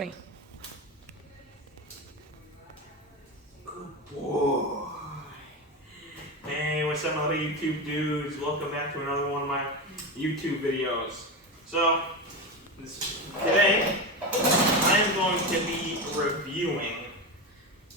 Good boy. Hey, what's up, other YouTube dudes? Welcome back to another one of my YouTube videos. So, today I'm going to be reviewing,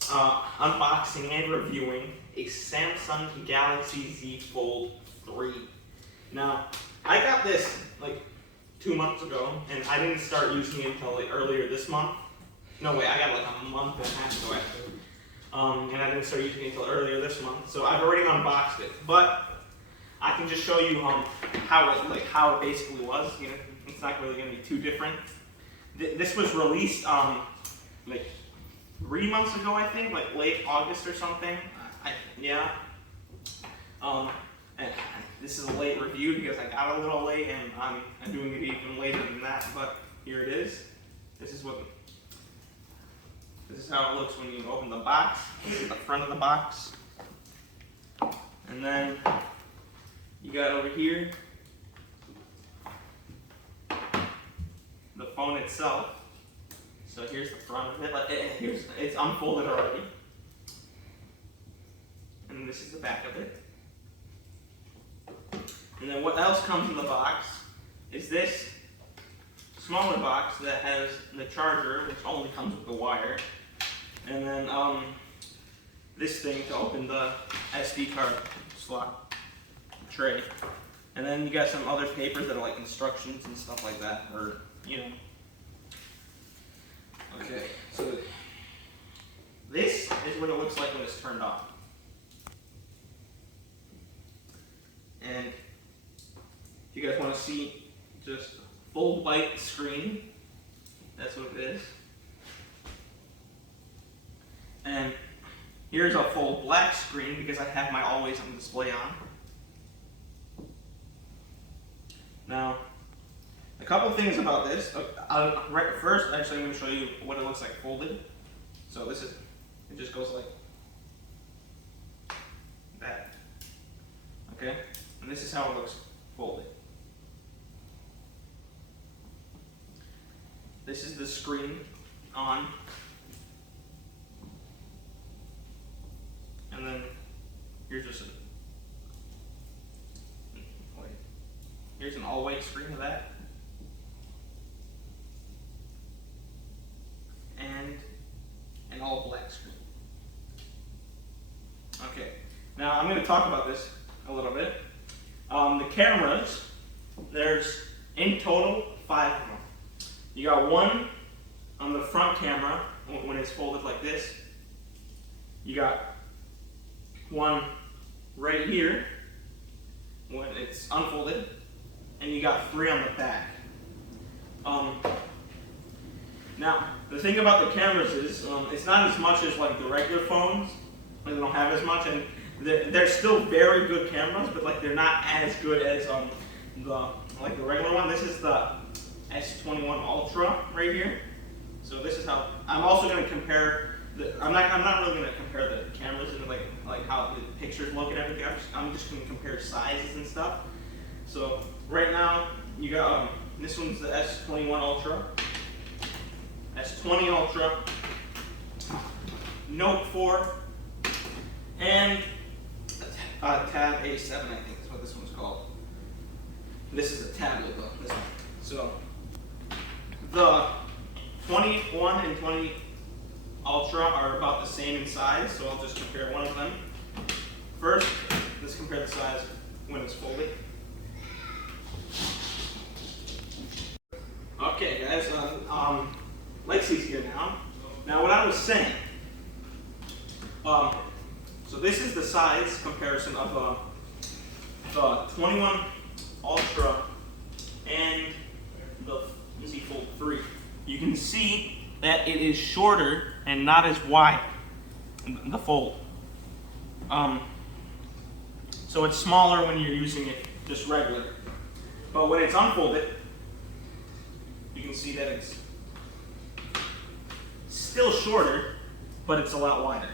unboxing and reviewing a Samsung Galaxy Z Fold 3. Now, I got this like 2 months ago, and I didn't start using it until like earlier this month. No, wait, I got like a month and a half ago actually. And I didn't start using it until earlier this month. So I've already unboxed it, but I can just show you how it basically was. You know, it's not really going to be too different. This was released like 3 months ago, I think, like late August or something. Yeah. And this is a late review because I got a little late, and I'm doing it even later than that. But here it is. This is how it looks when you open the box. This is the front of the box. And then you got over here the phone itself. So here's the front of it. Like it's unfolded already. And this is the back of it. And then what else comes in the box is this smaller box that has the charger, which only comes with the wire. And then this thing to open the SD card slot tray. And then you got some other papers that are like instructions and stuff like that, or you know. Okay, so this is what it looks like when it's turned on. And if you guys want to see just full white screen, that's what it is. And here's a full black screen because I have my always on display on. Now, a couple things about this. First, actually, I'm going to show you what it looks like folded. So it just goes like that. Okay? And this is how it looks folded. This is the screen on. And then here's just here's an all-white screen of that. And an all-black screen. Okay, now I'm going to talk about this a little bit. The cameras, there's in total 5 of them. You got one on the front camera when it's folded like this. You got one right here when it's unfolded, and you got 3 on the back. Now, the thing about the cameras is it's not as much as like the regular phones. Like, they don't have as much, and they're still very good cameras, but like they're not as good as the regular one. This is the S21 Ultra right here. So this is how I'm also going to compare. I'm not really going to compare the cameras and like how the pictures look and everything. I'm just going to compare sizes and stuff. So right now you got this one's the S21 Ultra, S20 Ultra, Note 4, and Tab A7. I think is what this one's called. This is a tablet though. This one. So the 21 and 20 Ultra are about the same in size, so I'll just compare one of them. First, let's compare the size when it's folded. Okay, guys, Lexi's here now. Now, what I was saying, so this is the size comparison of the 21 Ultra and the Z Fold 3. You can see that it is shorter and not as wide, the fold. So it's smaller when you're using it just regular. But when it's unfolded, you can see that it's still shorter, but it's a lot wider.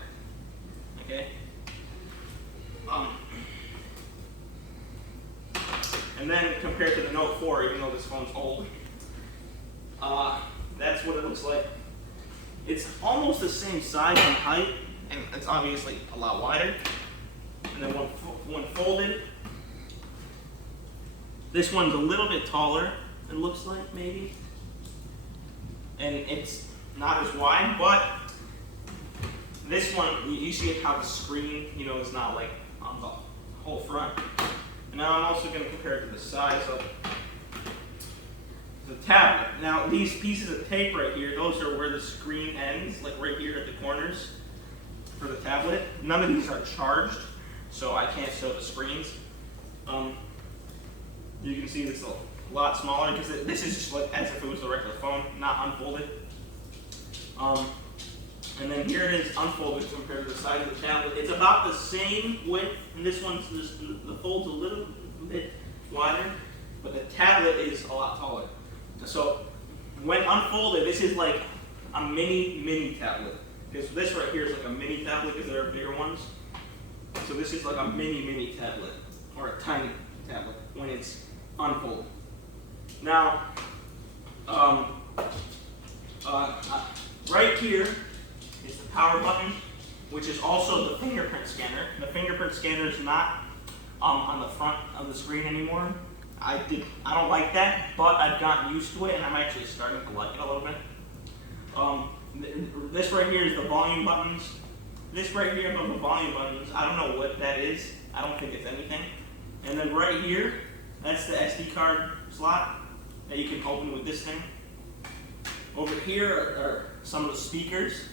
Okay? And then compared to the Note 4, even though this phone's old, that's what it looks like. It's almost the same size and height, and it's obviously a lot wider. And then when folded, this one's a little bit taller, it looks like, maybe. And it's not as wide, but this one, you see how the screen, is not like on the whole front. And now I'm also going to compare it to the size of the tablet. Now these pieces of tape right here, those are where the screen ends, like right here at the corners for the tablet. None of these are charged, so I can't show the screens. You can see it's a lot smaller because this is just like as if it was a regular phone, not unfolded. And then here it is unfolded compared to the size of the tablet. It's about the same width, and this one's just, the fold's a little bit wider, but the tablet is a lot taller. So when unfolded, this is like a mini tablet. Because this right here is like a mini tablet because there are bigger ones. So this is like a mini tablet, or a tiny tablet when it's unfolded. Now, right here is the power button, which is also the fingerprint scanner. The fingerprint scanner is not on the front of the screen anymore. I don't like that, but I've gotten used to it, and I'm actually starting to like it a little bit. This right here is the volume buttons. This right here above the volume buttons, I don't know what that is. I don't think it's anything. And then right here, that's the SD card slot that you can open with this thing. Over here are some of the speakers.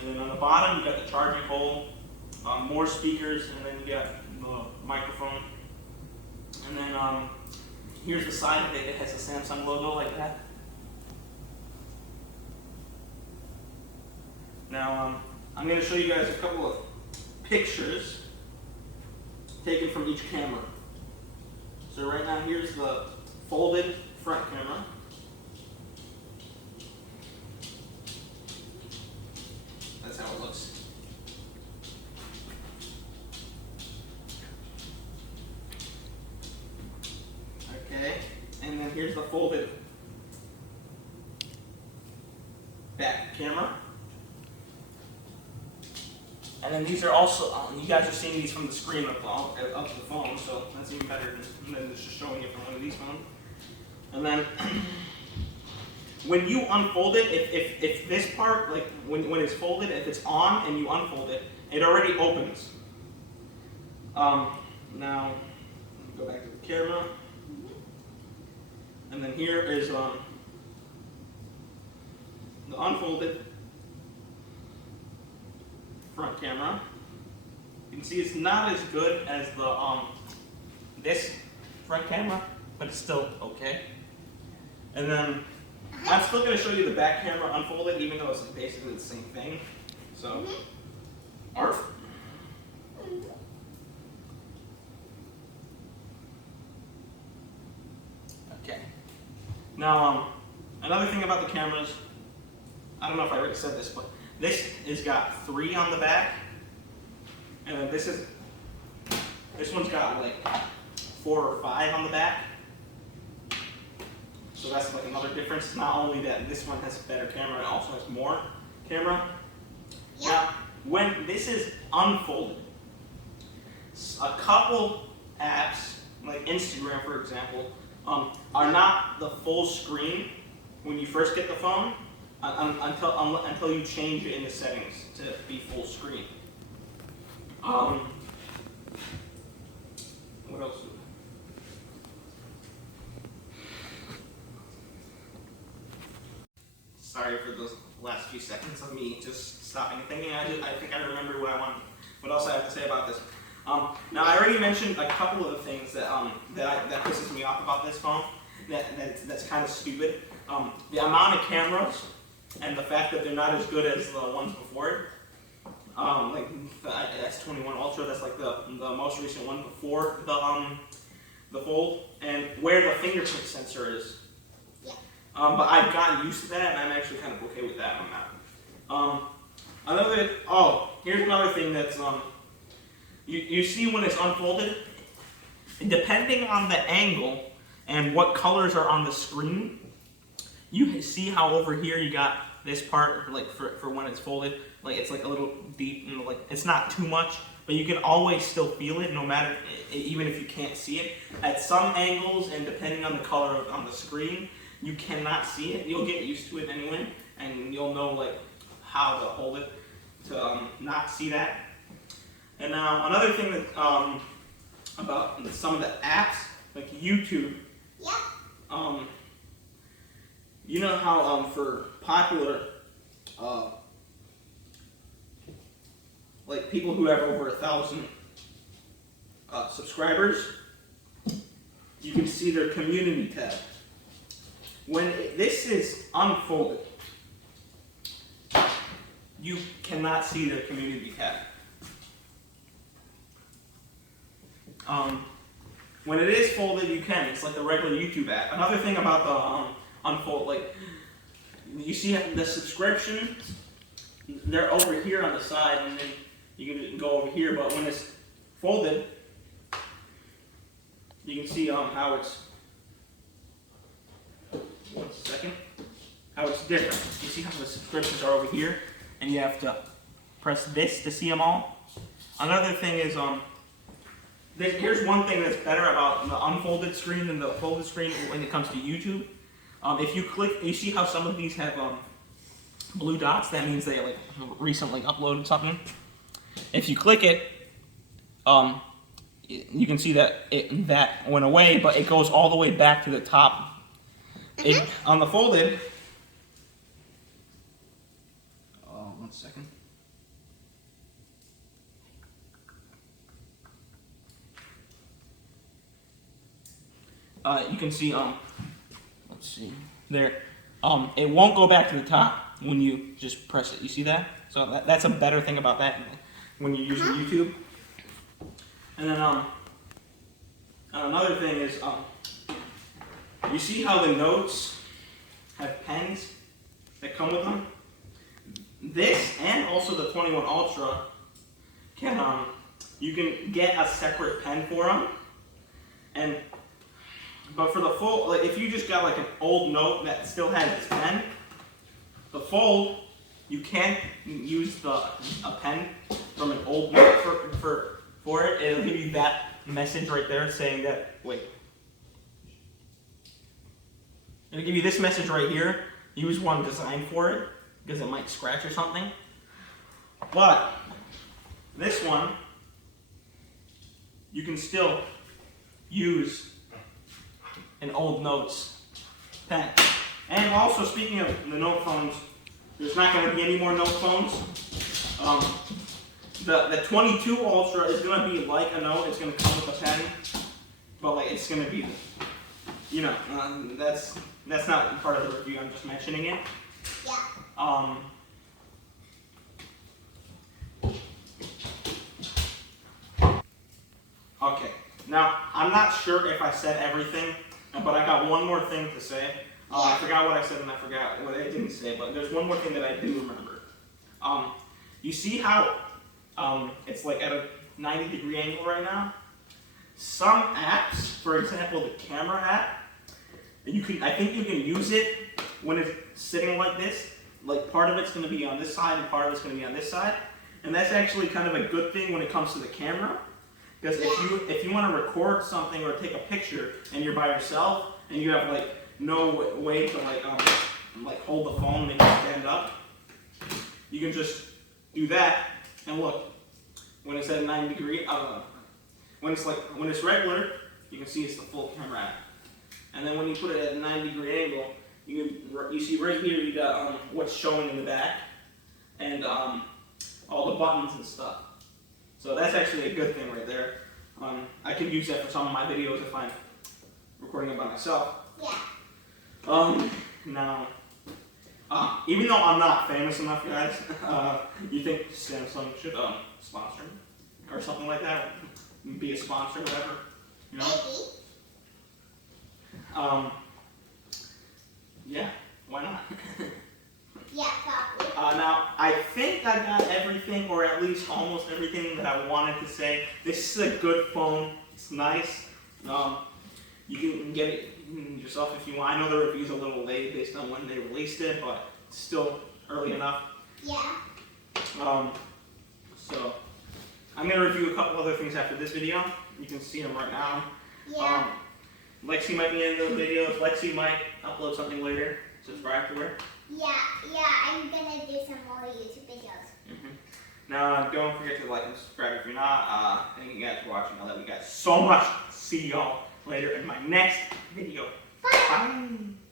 And then on the bottom, you got the charging hole, more speakers, and then you got the microphone. And then here's the side of it. It has a Samsung logo like that. Now I'm going to show you guys a couple of pictures taken from each camera. So right now here's the folded front camera. That's how it looks. Okay, and then here's the folded back camera. And then these are also, you guys are seeing these from the screen of the phone, so that's even better than just showing it from one of these phones. And then when you unfold it, if this part, like when it's folded, if it's on and you unfold it, it already opens. Now, go back to the camera. And then here is the unfolded front camera. You can see it's not as good as the this front camera, but it's still okay. And then I'm still going to show you the back camera unfolded, even though it's basically the same thing. So, ARF. Okay. Now, another thing about the cameras, I don't know if I already said this, but this has got 3 on the back, and then this one's got like 4 or 5 on the back. So that's like another difference. Not only that this one has a better camera, it also has more camera. Yeah. Now, when this is unfolded, a couple apps, like Instagram for example, are not the full screen when you first get the phone until you change it in the settings to be full screen. What else? Sorry for those last few seconds of me just stopping and thinking. I think I remember what else I have to say about this. Now I already mentioned a couple of the things that pisses me off about this phone. That's kind of stupid. The amount of cameras and the fact that they're not as good as the ones before it. Like the S21 Ultra, that's like the most recent one before the Fold, and where the fingerprint sensor is. But I've gotten used to that, and I'm actually kind of okay with that on that. Here's another thing that's you see when it's unfolded, depending on the angle and what colors are on the screen, you see how over here you got this part, like for when it's folded, like it's like a little deep, and like it's not too much, but you can always still feel it, no matter, even if you can't see it. At some angles, and depending on the color on the screen, you cannot see it. You'll get used to it anyway, and you'll know like how to hold it to not see that. And now another thing that about some of the apps, like YouTube. Yeah. You know how for popular like people who have over 1,000 subscribers, you can see their community tab. When this is unfolded, you cannot see their community tab. When it is folded, you can. It's like the regular YouTube app. Another thing about the unfold, like you see the subscriptions, they're over here on the side, and then you can go over here. But when it's folded, you can see how it's. One second. How it's different. You see how the subscriptions are over here, and you have to press this to see them all. Another thing is here's one thing that's better about the unfolded screen than the folded screen when it comes to YouTube. If you click, you see how some of these have blue dots? That means they like recently uploaded something. If you click it, you can see that that went away, but it goes all the way back to the top. On the folded, one second. You can see, let's see, there, it won't go back to the top when you just press it. You see that? So that's a better thing about that when you're using YouTube. And then, another thing is, you see how the notes have pens that come with them? This, and also the 21 Ultra, can, you can get a separate pen for them. But for the fold, like if you just got like an old note that still has its pen, the fold, you can't use a pen from an old note for it. It'll give you that message right there saying that, wait. It'll give you this message right here. Use one designed for it, because it might scratch or something. But this one, you can still use an old notes pen. And also, speaking of the note phones, there's not going to be any more note phones. The 22 Ultra is going to be like a note. It's going to come with a pen, but like it's going to be, you know, that's not part of the review. I'm just mentioning it. Yeah. Okay. Now I'm not sure if I said everything, but I got one more thing to say. I forgot what I said and I forgot what I didn't say, but there's one more thing that I do remember. You see how it's like at a 90-degree angle right now? Some apps, for example, the camera app, I think you can use it when it's sitting like this. Like part of it's going to be on this side and part of it's going to be on this side. And that's actually kind of a good thing when it comes to the camera. Because if you want to record something or take a picture and you're by yourself and you have like no way to like hold the phone and make it stand up, you can just do that. And look, when it's at 90 degree, when it's regular, you can see it's the full camera app. And then when you put it at a 90-degree angle, you see right here you got what's showing in the back and all the buttons and stuff. So that's actually a good thing right there. I can use that for some of my videos if I'm recording it by myself. Yeah. Now, even though I'm not famous enough, guys, you think Samsung should sponsor me or something like that? Be a sponsor, whatever, you know? Yeah, why not? Yeah, probably. Now, I think I got everything, or at least almost everything that I wanted to say. This is a good phone. It's nice. You can get it yourself if you want. I know the review's a little late based on when they released it, but it's still early enough. Yeah. So I'm gonna review a couple other things after this video. You can see them right now. Yeah. Lexi might be in those videos. Lexi might upload something later. Subscribe to her. Yeah, I'm gonna do some more YouTube videos. Now, don't forget to like and subscribe if you're not. Thank you guys for watching. I love you guys so much. See y'all later in my next video. Bye. Bye.